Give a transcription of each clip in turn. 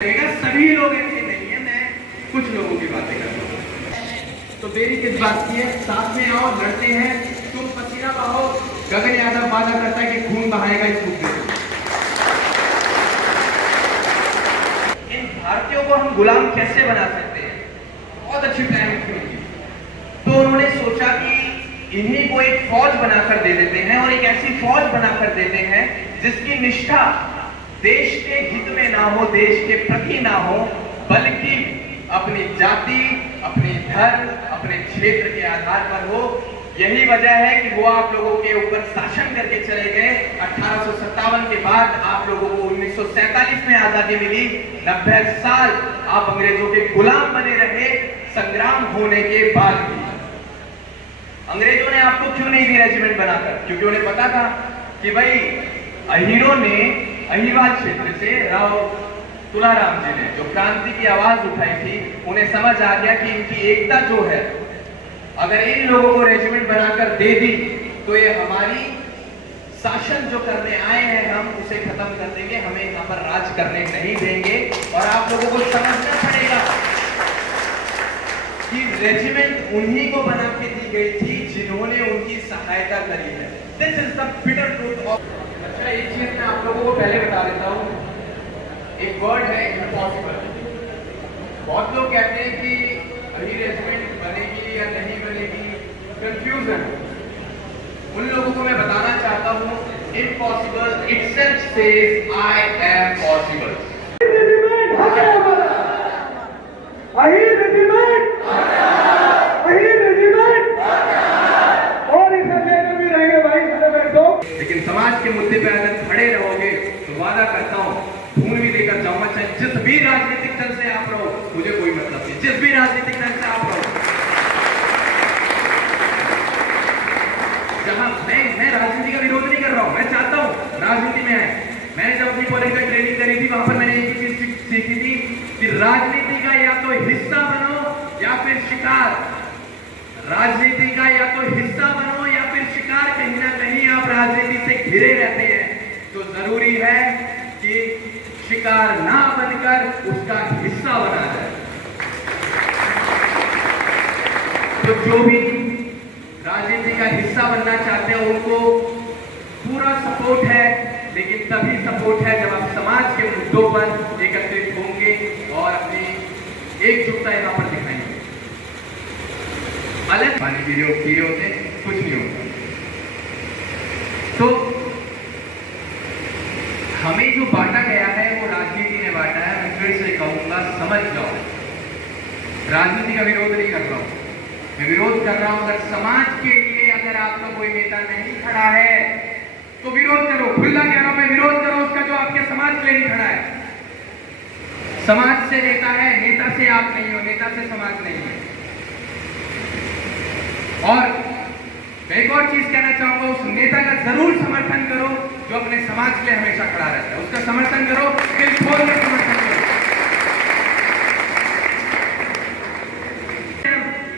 सभी लोग ऐसे नहीं है, मैं कुछ लोगों की बातें कर रहा हूँ। तो देरी किस बात की है, साथ में आओ, लड़ते हैं, तुम पसीना बहाओ। गगन यादव वादा करता है कि खून बहाएगा इस मुद्दे पर। इन भारतीयों को हम गुलाम कैसे बना सकते हैं, बहुत अच्छी प्लानिंग थी। तो उन्होंने सोचा कि इन्हीं को एक फौज बनाकर दे देते हैं, और एक ऐसी फौज बनाकर देते हैं जिसकी निष्ठा देश के हित में ना हो, देश के प्रति ना हो, बल्कि अपनी जाति, अपने धर्म, अपने क्षेत्र के आधार पर हो। यही वजह है कि वो आप लोगों के ऊपर शासन करके चले गए। 1857 के बाद आप लोगों को 1947 में आजादी मिली। 90 साल आप अंग्रेजों के गुलाम बने रहे। संग्राम होने के बाद भी अंग्रेजों ने आपको क्यों नहीं दी रेजिमेंट बनाकर? क्योंकि उन्हें पता था कि भाई अहीरों ने अहीवाल क्षेत्र से राव तुलाराम जी ने जो क्रांति की आवाज उठाई थी, उन्हें समझ आ गया कि इनकी एकता जो है, अगर इन लोगों को रेजिमेंट बनाकर दे दी तो ये हमारी शासन जो करने आए हैं हम उसे खत्म कर देंगे, हमें यहाँ पर राज करने नहीं देंगे। और आप लोगों को समझना पड़ेगा कि रेजिमेंट उन्हीं को बना के दी गई थी जिन्होंने उनकी सहायता करी है। This is the bitter truth of. अच्छा, एक चीज मैं आप लोगों को पहले बता देता हूँ, एक वर्ड है इम्पॉसिबल। बहुत लोग कहते हैं कि अभी रेजिमेंट बनेगी या नहीं बनेगी, कंफ्यूजन। उन लोगों को मैं बताना चाहता हूँ, impossible itself says I am possible. लेकिन समाज के मुद्दे पे अगर खड़े रहोगे तो वादा करता हूं खून भी देकर जाऊंगा, चाहे जिस भी राजनीतिक दल से आप रहो, मुझे कोई मतलब नहीं, जिस भी राजनीतिक दल से आप रहो। जहां मैं राजनीति का विरोध नहीं कर रहा हूं, मैं चाहता हूं राजनीति में आए। मैंने जब अपनी पॉलिटिकल ट्रेनिंग करी थी, वहां पर मैंने एक ही चीज सीखी थी कि राजनीति का या तो हिस्सा बनो या फिर शिकार। राजनीति का या तो हिस्सा बनो या फिर शिकार। कहीं ना कहीं आप राजनीति से घिरे रहते हैं, तो जरूरी है कि शिकार ना बनकर उसका हिस्सा बना जाए। तो जो भी राजनीति का हिस्सा बनना चाहते हैं उनको पूरा सपोर्ट है, लेकिन तभी सपोर्ट है जब आप समाज के मुद्दों पर एकत्रित होंगे और अपनी एकजुटता यहां पर दिखाएंगे। अलग पानी किए होते कुछ नहीं होता। तो हमें जो बांटा गया है वो राजनीति ने बांटा है। मैं फिर से कहूंगा, समझ जाओ, राजनीति का विरोध नहीं कर रहा हूं, मैं विरोध कर रहा हूं अगर समाज के लिए अगर आपका कोई नेता नहीं खड़ा है तो विरोध करो। खुला कह रहा हूं मैं, विरोध करो उसका जो आपके समाज के लिए नहीं खड़ा है। समाज से नेता है, नेता से आप नहीं हो, नेता से समाज नहीं है। और मैं एक और चीज कहना चाहूंगा, उस नेता का जरूर समर्थन करो जो अपने समाज के लिए हमेशा खड़ा रहता है। उसका समर्थन करो, दिल खोल कर समर्थन करो।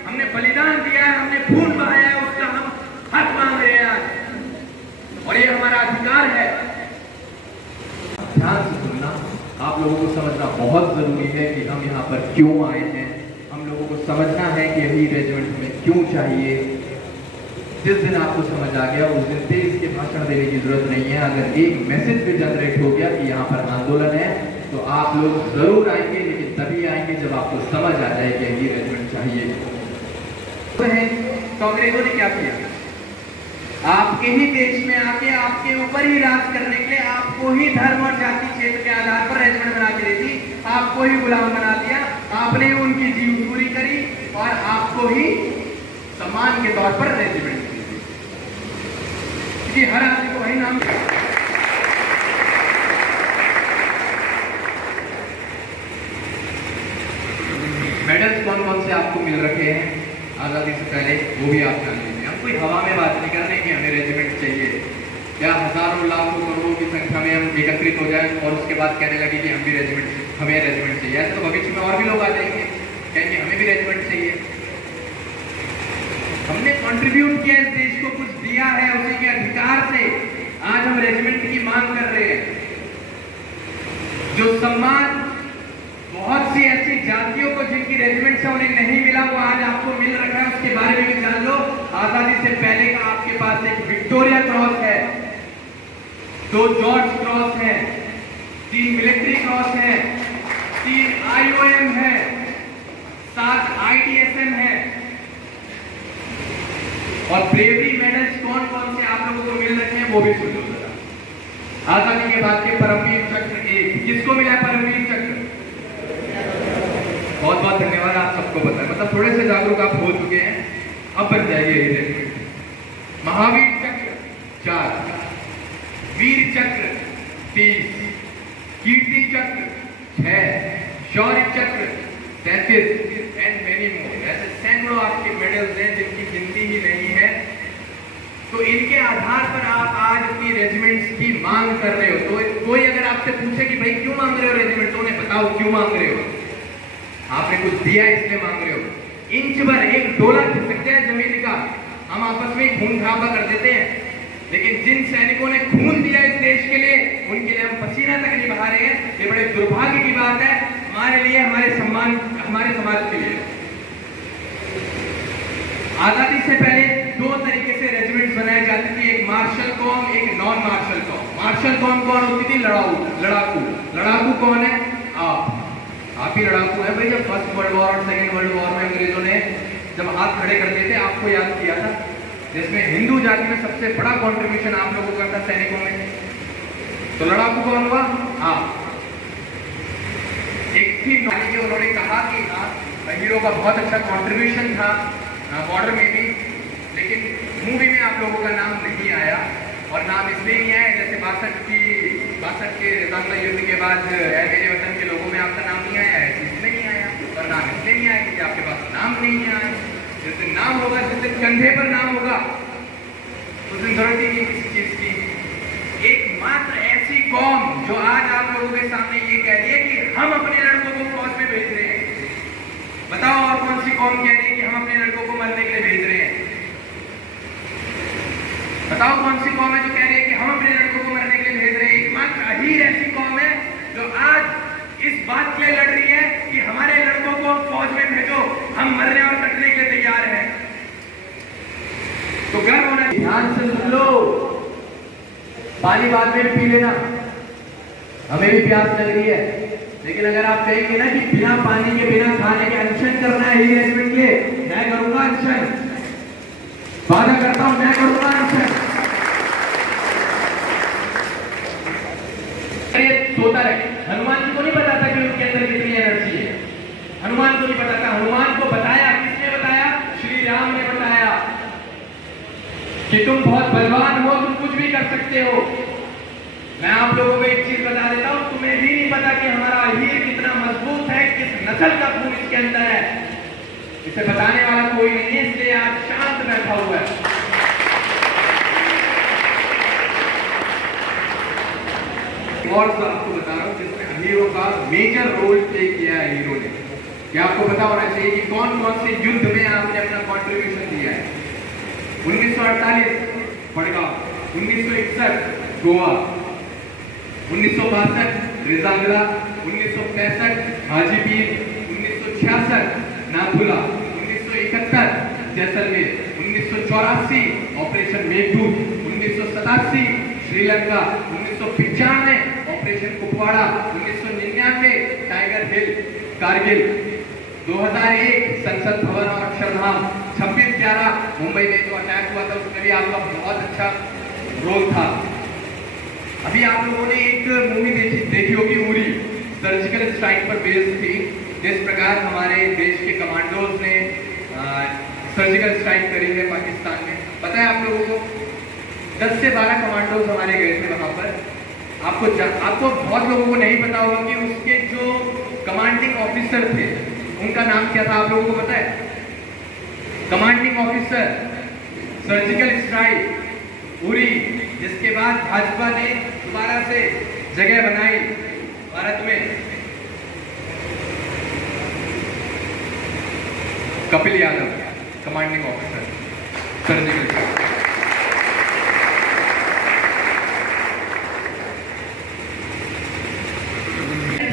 हमने बलिदान दिया है, हमने खून बहाया है, उसका हम हक मांग रहे हैं आज, और ये हमारा अधिकार है। ध्यान से सुनना, आप लोगों को समझना बहुत जरूरी है कि हम यहाँ पर क्यों आए हैं। हम लोगों को समझना है कि यही रेजिमेंट हमें क्यों चाहिए। जिस दिन आपको समझ आ गया उस दिन तेज के भाषण देने की जरूरत नहीं है। अगर एक मैसेज भी जनरेट हो गया कि यहाँ पर आंदोलन है तो आप लोग जरूर आएंगे, लेकिन तभी आएंगे जब आपको समझ आ जाए कि यही रेजिमेंट चाहिए। तो अंग्रेजों ने क्या किया? आपके ही देश में आके आपके ऊपर ही राज करने के लिए आपको ही धर्म और जाति क्षेत्र के आधार पर रेजिमेंट बना के दी थी, आपको ही गुलाम बना दिया। आपने उनकी जीव पूरी करी और आपको ही सम्मान के तौर पर रेजिमेंट दी थी, क्योंकि हर आदमी को वही नाम। मेडल्स कौन कौन से आपको मिल रखे हैं आजादी से पहले, वो भी आप जान लीजिए। हम कोई हवा में बात नहीं कर रहे कि हमें रेजिमेंट चाहिए, या हजारों लाखों करोड़ों की संख्या में हम एकत्रित हो जाए और उसके बाद कहने लगे कि हमें रेजिमेंट चाहिए। ऐसे तो भविष्य में और भी लोग आ जाएंगे, कहेंगे हमें भी रेजिमेंट चाहिए। हमने कंट्रीब्यूट किया, इस देश को कुछ दिया है, उसी के अधिकार से आज हम रेजिमेंट की मांग कर रहे हैं। जो सम्मान क्रॉस है, 3 IOM है, 7 IDSM है। और ब्रेवरी मेडल्स कौन कौन से आप लोगों को मिल रहे हैं वो भी सुन लो जरा। आजादी के बाद के परमवीर चक्र 1 किसको मिला है? परमवीर चक्र। बहुत बहुत धन्यवाद, आप सबको पता है, मतलब थोड़े से जागरूक आप हो चुके हैं, अब बन जाइए रेजिमेंट। महावीर चक्र 4, वीर चक्र 30, कीर्ति चक्र 6, शौर्य चक्र 33 एंड मेनी मोर। ऐसे सैकड़ों आपके मेडल्स हैं जिनकी गिनती ही नहीं है। तो इनके आधार पर आप आज अपनी रेजिमेंट्स की मांग कर रहे हो। तो कोई अगर आपसे पूछे कि भाई क्यों मांग रहे हो रेजिमेंट, तो उन्हें बताओ क्यों मांग रहे हो। आपने कुछ दिया इसलिए मांग रहे हो। इंच भर एक डोला खिसक जाए जमीन का, हम आपस में खून खराबा कर देते हैं, लेकिन जिन सैनिकों ने खून दिया इस देश के लिए, उनके लिए हम पसीना तक नहीं बहा रहे हैं। ये बड़े दुर्भाग्य की बात है हमारे लिए, हमारे सम्मान, हमारे समाज के लिए। आजादी से पहले 2 तरीके से रेजिमेंट्स बनाए जाते थे, एक मार्शल कॉम, एक नॉन मार्शल कॉम। मार्शल कॉम कौन होती थी? लड़ाकू। लड़ाकू कौन है? आप ही लड़ाकू है भाई। जब फर्स्ट वर्ल्ड वॉर और सेकेंड वर्ल्ड वॉर में अंग्रेजों ने जब हाथ खड़े करते थे, आपको याद किया था, जिसमें हिंदू जाति में सबसे बड़ा कंट्रीब्यूशन आप लोगों का था सैनिकों में। तो लड़ाकू कौन हुआ? एक थी नौली, उन्होंने कहा कि हीरो का बहुत अच्छा कंट्रीब्यूशन था बॉर्डर में भी, लेकिन मूवी में आप लोगों का नाम नहीं आया। और नाम इसलिए नहीं आया, जैसे 62 के रंगला युद्ध के बाद मेरे वतन के लोगों में आपका नाम नहीं आया, इसलिए नहीं आया। और नाम इसलिए नहीं आया क्योंकि आपके पास नाम नहीं आया। जिस दिन नाम होगा, जिस दिन कंधे पर नाम होगा, उस दिन जरूरत ही नहीं किसी चीज की। एकमात्र ऐसी कौम जो आज आप लोगों के सामने ये कह रही है कि हम अपने लड़कों को फौज में भेज रहे हैं, बताओ और कौन सी कौम कह रही है कि हम अपने लड़कों को मरने के लिए भेज रहे हैं? बताओ कौन सी कौम है जो कह रही है कि हम अपने लड़कों को मरने के लिए भेज रहे हैं? एकमात्र अहीर ऐसी कौम है जो आज इस बात के लिए लड़ रही है कि हमारे लड़कों को फौज में भेजो, हम मरने और कटने के लिए तैयार हैं। तो गर्व होना। ध्यान से सुन लो, पानी बाद में पी लेना, हमें भी प्यास लग रही है। लेकिन अगर आप कहेंगे ना कि बिना पानी के बिना खाने के अनशन करना है ही रेजिमेंट के, मैं करूंगा अनशन, वादा करता हूं मैं करूंगा अनशन। सोता रहे। हनुमान जी को नहीं पता था कि उनके अंदर कितनी एनर्जी है, हनुमान को नहीं पता था। हनुमान को बताया किसने बताया? श्री राम ने बताया कि तुम बहुत बलवान हो, तुम कुछ भी कर सकते हो। मैं आप लोगों को एक चीज बता देता हूं, तुम्हें भी नहीं पता कि हमारा अहीर कितना मजबूत है, किस नस्ल का खून इसके अंदर है। इसे बताने वाला कोई नहीं है, इसलिए आज शांत बैठा हुआ है। और आपको बता रहा हूं जिसमें अहीरों का मेजर रोल प्ले किया है हीरो ने। क्या आपको पता होना चाहिए कि कौन कौन से युद्ध में आपने अपना कॉन्ट्रीब्यूशन दिया है? 1948 Badgam, 1961 Goa, 1962 Rezangla, 1965 Hajipir, 1966 Nathula, 1971 Jaisalmer, 1984 operation Meghdoot, 1987 Sri Lanka, 1995 operation Kupwara, 1999 tiger hill Kargil, 2001 Sansad भवन और अक्षरधाम, 26/11 मुंबई में जो अटैक हुआ था उसमें भी आपका बहुत अच्छा रोल था। अभी आप लोगों ने एक मूवी देखी होगी उरी, सर्जिकल स्ट्राइक पर बेस्ड थी। जिस प्रकार हमारे देश के कमांडोज ने सर्जिकल स्ट्राइक करी है पाकिस्तान में, पता है आप लोगों को? 10 से 12 कमांडोज हमारे गए थे वहां पर। आपको बहुत लोगों को नहीं पता होगा कि उसके जो कमांडिंग ऑफिसर थे उनका नाम क्या था, आप लोगों को पता है? Commanding officer surgical strike Uri, जिसके बाद भाजपा ने दोबारा से जगह बनाई भारत में। Kapil Yadav commanding officer surgical.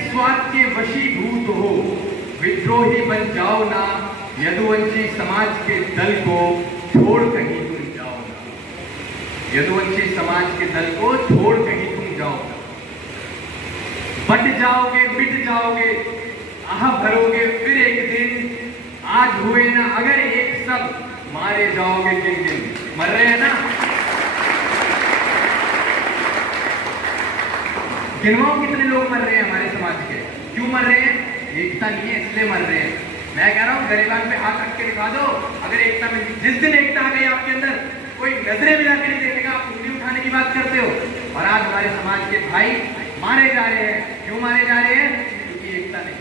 स्वाद के वशीभूत हो, विद्रोही बन जाओ ना, यदुवंशी समाज के दल को छोड़ कहीं तुम जाओ ना, यदुवंशी समाज के दल को छोड़ कहीं तुम जाओ ना। बट जाओगे मिट जाओगे, आह भरोगे फिर एक दिन, आज हुए ना अगर एक सब, मारे जाओगे किन किन। मर रहे हैं ना, गिनवाओ कितने लोग मर रहे हैं हमारे समाज के। क्यों मर रहे हैं? एकता नहीं है इसलिए मर रहे हैं। मैं कह रहा हूं गरीबान पे हाथ रख के दिखा दो अगर एकता में, जिस दिन एकता आ गई आपके अंदर, कोई नजरें मिला के नहीं देखेगा, आप उंगली उठाने की बात करते हो। और आज हमारे समाज के भाई मारे जा रहे हैं। क्यों मारे जा रहे हैं? क्योंकि एकता नहीं।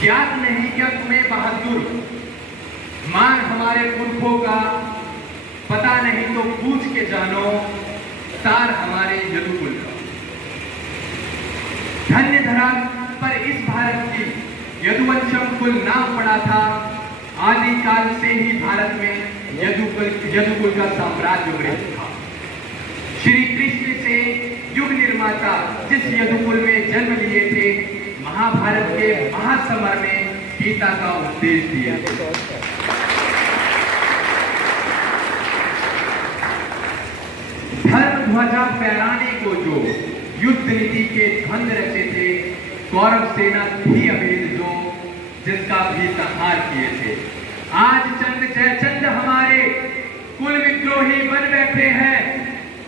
ज्ञात नहीं क्या तुम्हें बहादुर, मान हमारे पुरखों का, पता नहीं तो पूछ के जानो, तार हमारे यदुकुल का। धन्य धरा पर इस भारत की यदुवंशम कुल नाम पड़ा था, आदिकाल से ही भारत में यदुकुल का साम्राज्य वृद्ध था। श्री कृष्ण से युग निर्माता जिस यदुकुल में जन्म लिए थे, महाभारत के महासमर में गीता का उपदेश दिया। धर्म ध्वजा फहराने को जो युद्ध नीति के द्वंद रचे थे, कौरव सेना थी अभेद जो, जिसका भी संहार किए थे। आज चंद जयचंद हमारे कुल विद्रोही बन बैठे हैं,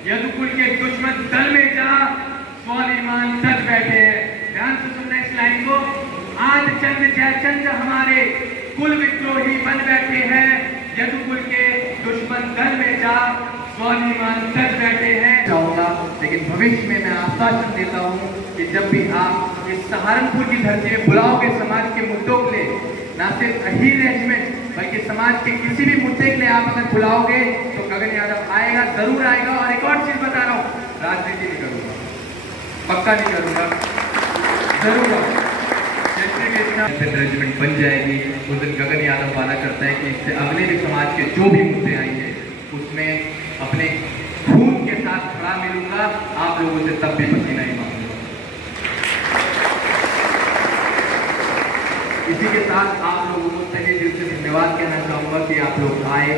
यदुकुल के दुश्मन दल में जा स्वाभिमान तक बैठे हैं। ध्यान से सुनना इस लाइन को। आज चंद जयचंद हमारे कुल विद्रोही बन बैठे हैं, यदुकुल के दुश्मन दल में जा स्वाभिमान तक बैठे हैं। चाहूंगा लेकिन भविष्य में मैं आश्वासन देता हूं कि जब भी आप इस सहारनपुर की धरती में बुलाओगे समाज के मुद्दों के लिए, ना सिर्फ अहीर रेजिमेंट बल्कि समाज के किसी भी मुद्दे के लिए आप अगर बुलाओगे तो गगन यादव आएगा, जरूर आएगा। और एक और चीज बता रहा हूँ, राजनीति नहीं करूंगा, पक्का नहीं करूंगा, जरूर रेजिमेंट बन जाएगी उस दिन गगन यादव वादा करता है कि इससे अगले भी समाज के जो भी मुद्दे आएंगे उसमें अपने खून के साथ खड़ा मिलूंगा, आप लोगों से तब भी पसीना नहीं मांगूंगा। इसी के साथ आप लोगों को तहे दिल से धन्यवाद कहना चाहूंगा कि आप लोग आए।